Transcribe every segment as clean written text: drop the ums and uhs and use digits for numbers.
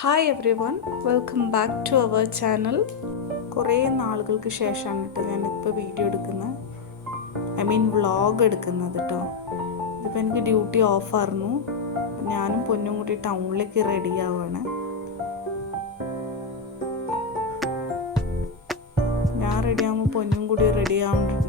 Hi everyone, welcome back to our channel. കുറേ നാളുകൾക്ക് ശേഷമാണ് കേട്ടോ ഞാനിപ്പോൾ വീഡിയോ എടുക്കുന്നത്, വ്ളോഗ് എടുക്കുന്നത് കേട്ടോ. ഇതിപ്പോൾ എനിക്ക് ഡ്യൂട്ടി ഓഫായിരുന്നു. ഞാനും പൊന്നും കൂടി ടൗണിലേക്ക് റെഡി ആവുകയാണ്. ഞാൻ റെഡി ആകുമ്പോൾ പൊന്നും കൂടി റെഡി ആവുന്നുണ്ട്.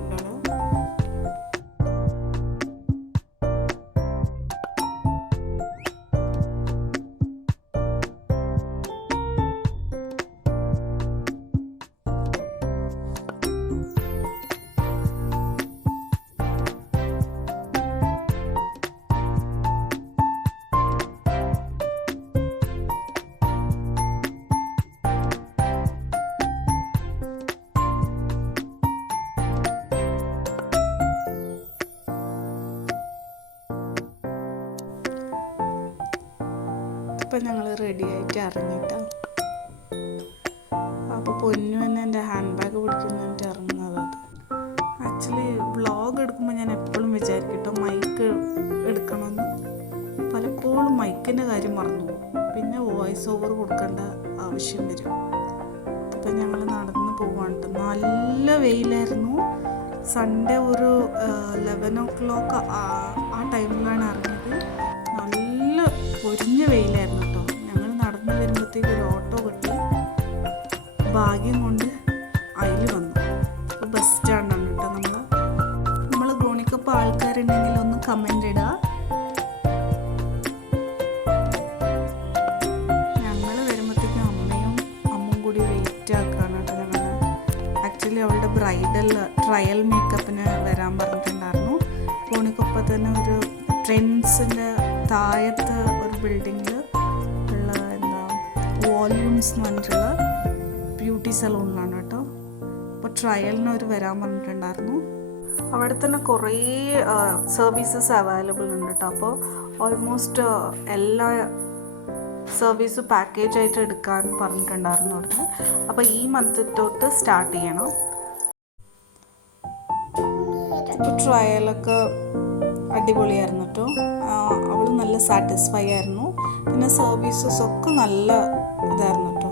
ഇപ്പം ഞങ്ങൾ റെഡി ആയിട്ട് ഇറങ്ങിയിട്ടോ. അപ്പോൾ പൊന്നു തന്നെ എൻ്റെ ഹാൻഡ് ബാഗ് പിടിക്കുന്നതിൻ്റെ ഇറങ്ങുന്നത്. ആക്ച്വലി വ്ളോഗ് എടുക്കുമ്പോൾ ഞാൻ എപ്പോഴും വിചാരിക്കട്ടോ മൈക്ക് എടുക്കണമെന്ന്. പലപ്പോഴും മൈക്കിൻ്റെ കാര്യം മറന്നു പോകും, പിന്നെ വോയിസ് ഓവർ കൊടുക്കേണ്ട ആവശ്യം വരും. ഇപ്പം ഞങ്ങൾ നടന്ന് പോവാണ്ട്. നല്ല വെയിലായിരുന്നു. സൺഡേ ഒരു 11 o'clock ആ ടൈമിലാണ് ഇറങ്ങിയത്. നല്ല പൊരിഞ്ഞ വെയിലായിരുന്നു കേട്ടോ. ഞങ്ങൾ നടന്നു വരുമ്പോഴത്തേക്ക് ഒരു ഓട്ടോ കിട്ടി. ഭാഗ്യം കൊണ്ട് അതിൽ വന്നു. ബസ് സ്റ്റാൻഡാണ് കേട്ടോ. നമ്മൾ ഗോണിക്കപ്പോൾ ആൾക്കാരുണ്ടെങ്കിൽ ഒന്ന് കമൻ്റ് ഇടുക. ഞങ്ങൾ വരുമ്പോഴത്തേക്കും അമ്മും കൂടി വെയിറ്റ് ആക്കുകയാണ് കേട്ടോ. ഞങ്ങൾ ആക്ച്വലി അവളുടെ ബ്രൈഡൽ ട്രയൽ മേക്കപ്പിന് വരാൻ പറഞ്ഞിട്ടുണ്ടായിരുന്നു. ഗോണിക്കൊപ്പം തന്നെ ഒരു ട്രെൻഡ്സിൻ്റെ താഴത്ത് ഒരു ബിൽഡിങ്ങിൽ ഉള്ള വോള്യൂംസ് എന്ന് പറഞ്ഞിട്ടുള്ള ബ്യൂട്ടി സലൂണിലാണ് കേട്ടോ. അപ്പോൾ ട്രയലിന് അവർ വരാൻ പറഞ്ഞിട്ടുണ്ടായിരുന്നു. അവിടെ തന്നെ കുറേ സർവീസസ് അവൈലബിൾ ഉണ്ട് കേട്ടോ. അപ്പോൾ ഓൾമോസ്റ്റ് എല്ലാ സർവീസും പാക്കേജായിട്ട് എടുക്കാൻ പറഞ്ഞിട്ടുണ്ടായിരുന്നു അവിടുന്ന്. അപ്പോൾ ഈ മന്ത് തൊട്ട് സ്റ്റാർട്ട് ചെയ്യണം. ഇപ്പോൾ ട്രയലൊക്കെ അടിപൊളിയായിരുന്നു കേട്ടോ. അവൾ നല്ല സാറ്റിസ്ഫൈ ആയിരുന്നു. പിന്നെ സർവീസസ് ഒക്കെ നല്ല ഇതായിരുന്നു കേട്ടോ.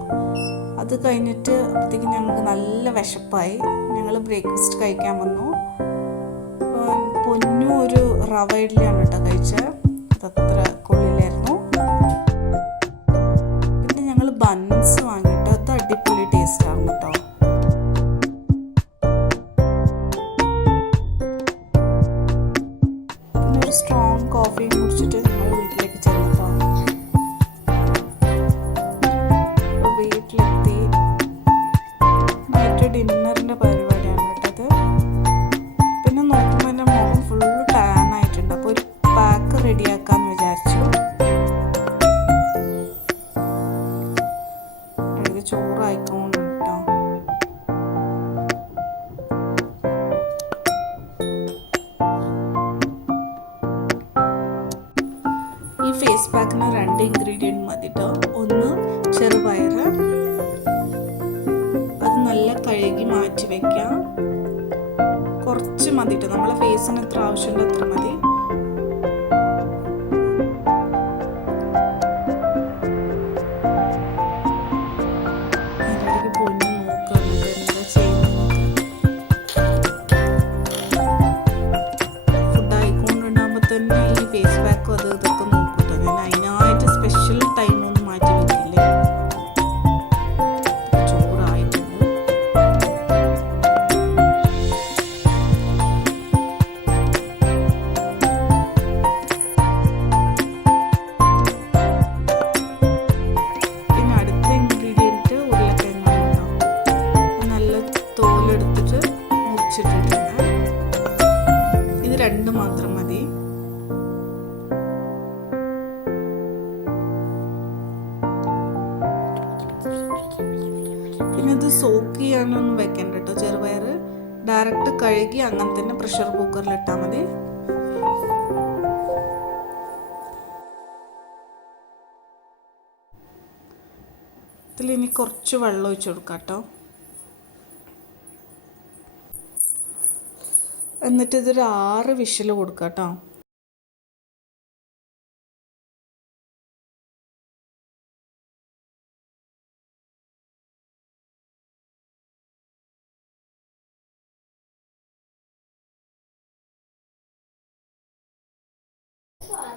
അത് കഴിഞ്ഞിട്ട് അപ്പോഴത്തേക്കും ഞങ്ങൾക്ക് നല്ല വിശപ്പായി. ഞങ്ങൾ ബ്രേക്ക്ഫാസ്റ്റ് കഴിക്കാൻ വന്നു. പൊന്നു ഒരു റവ ഇഡ്ഡലിയാണ് കേട്ടോ കഴിച്ചത്. അതത്ര കൊള്ളിലായിരുന്നു. പിന്നെ ഞങ്ങൾ ബൺസ് വാങ്ങിയിട്ട് അത് അടിപൊളി ടേസ്റ്റായിരുന്നു കേട്ടോ. പിന്നെ ഒരു സ്ട്രോങ് കോഫിയും കുടിച്ചിട്ട് ഞങ്ങൾ വീട്ടിലേക്ക് ചെന്നിട്ടോ. വീട്ടിലെത്തി നൈറ്റ് ഡിന്നറിൻ്റെ പരിപാടിയാണ് കേട്ടത്. പിന്നെ നോക്കുമ്പോൾ എൻ്റെ മുഖം ഫുള്ള് ടാൻ ആയിട്ടുണ്ട്. അപ്പോൾ ഒരു പാക്ക് റെഡിയാക്കാമെന്ന് വിചാരിച്ചു. എനിക്ക് ചോറായിക്കോണ്ട് കേട്ടോ. ഈ ഫേസ് പാക്കിന് 2 ഇൻഗ്രീഡിയൻറ്റ് മതി കേട്ടോ. ഒന്ന് ചെറുപയർ, അത് നല്ല കഴുകി മാറ്റി വയ്ക്കാം. കുറച്ച് മതി കേട്ടോ. നമ്മളെ ഫേസിന് എത്ര ആവശ്യമുണ്ട് അത്ര മതി. അതിനിടയ്ക്ക് പൊന്നു നോക്കുന്നുണ്ട് എന്താ ചെയ്യുന്നത്. ഫുഡ് ആയിക്കൊണ്ടുണ്ടാകുമ്പോൾ തന്നെ ഈ ഫേസ് പാക്കും അത് ഇതൊക്കെ നോക്കൂട്ടോ. ഞാൻ അതിനായിട്ട് സ്പെഷ്യൽ ടൈമൊന്നും മാറ്റി വെക്കില്ലേ. ചോറായിട്ടുണ്ട്. പിന്നെ അടുത്ത ഇൻഗ്രീഡിയൻറ്റ് ഉരുളക്കിഴങ്ങാണ് കേട്ടോ. നല്ല തോലെടുത്തിട്ട് മുറിച്ചിട്ടിട്ടുണ്ട്. ഇത് 2 മാത്രം മതി. പിന്നെ ഇത് സോക്ക് ചെയ്യാനൊന്നും വെക്കണ്ട കേട്ടോ. ചെറുപയർ ഡയറക്റ്റ് കഴുകി അങ്ങനെ തന്നെ പ്രഷർ കുക്കറിൽ ഇട്ടാൽ മതി. ഇതിലിനി കുറച്ച് വെള്ളം ഒഴിച്ച് കൊടുക്കാം കേട്ടോ. എന്നിട്ട് ഇതൊരു 6 വിഷിൽ കൊടുക്കാം കേട്ടോ.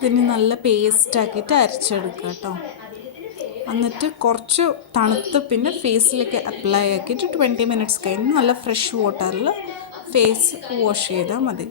ഇതിന് നല്ല പേസ്റ്റാക്കിയിട്ട് അരച്ചെടുക്കുക കേട്ടോ. എന്നിട്ട് കുറച്ച് തണുത്ത് പിന്നെ ഫേസിലേക്ക് അപ്ലൈ ആക്കിയിട്ട് 20 മിനിറ്റ്സ് കഴിഞ്ഞ് നല്ല ഫ്രഷ് വാട്ടറിൽ ഫേസ് വാഷ് ചെയ്താൽ മതി.